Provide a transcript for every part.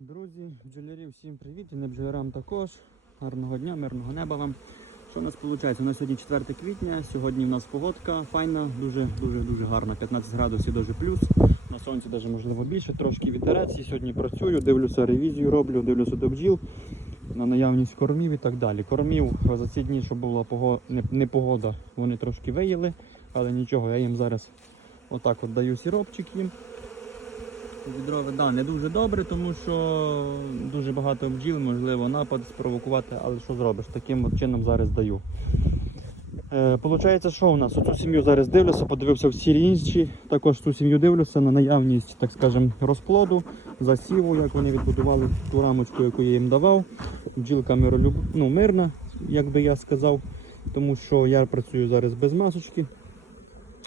Друзі, бджолярі, всім привіт і не бджолярам також. Гарного дня, мирного неба вам. Що у нас виходить? У нас сьогодні 4 квітня, сьогодні в нас погодка файна, дуже дуже дуже гарна. 15 градусів дуже плюс. На сонці навіть можливо більше, трошки вітерець. Сьогодні працюю, дивлюся ревізію, роблю, дивлюся до бджіл на наявність кормів і так далі. Кормів за ці дні, що була погода, вони трошки виїли, але нічого, я їм зараз отак от даю сіропчик їм. Відрове, да, не дуже добре, тому що дуже багато бджіл, можливо, напад спровокувати, але що зробиш? Таким от чином зараз даю. Е, Получається, що у нас? Оцю сім'ю зараз дивлюся, подивився всі інші. Також цю сім'ю дивлюся на наявність, так скажем, розплоду, засіву, як вони відбудували ту рамочку, яку я їм давав. Бджілка миролюб... ну, мирна, як би я сказав, тому що я працюю зараз без масочки.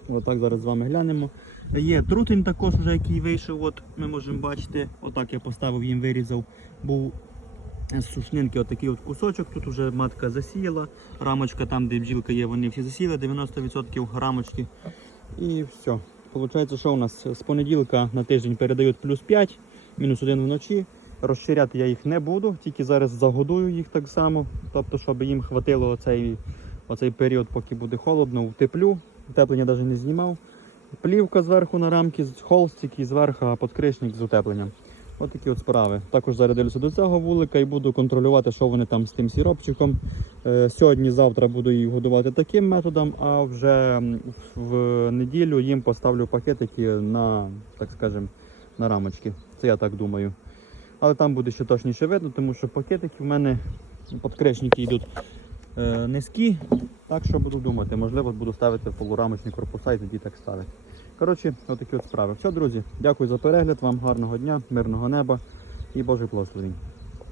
Отак зараз з вами глянемо. Є трутень також, вже, який вийшов, от ми можемо бачити. Отак я поставив їм, вирізав. Був з сушнинки отакий от кусочок. Тут вже матка засіяла. Рамочка там, де бджілка є, вони всі засіяли, 90% рамочки. І все. Получається, що у нас з понеділка на тиждень передають плюс 5, мінус 1 вночі. Розширяти я їх не буду, тільки зараз загодую їх так само. Тобто, щоб їм хватило оцей, оцей період, поки буде холодно, утеплю. Утеплення навіть не знімав. Плівка зверху на рамки, холстик і зверху подкришник з утепленням. Ось такі от справи. Також зараз до цього вулика і буду контролювати, що вони там з тим сіропчиком. Е, Сьогодні-завтра буду їх годувати таким методом, а вже в неділю їм поставлю пакетики на, так скажем, на рамочки. Це я так думаю. Але там буде ще точніше видно, тому що пакетики в мене подкришники йдуть низькі. Так що буду думати, можливо, буду ставити полурамочні корпуса і тоді так ставити. Коротше, отакі от справи. Все, друзі, дякую за перегляд, вам гарного дня, мирного неба і Божий благословень.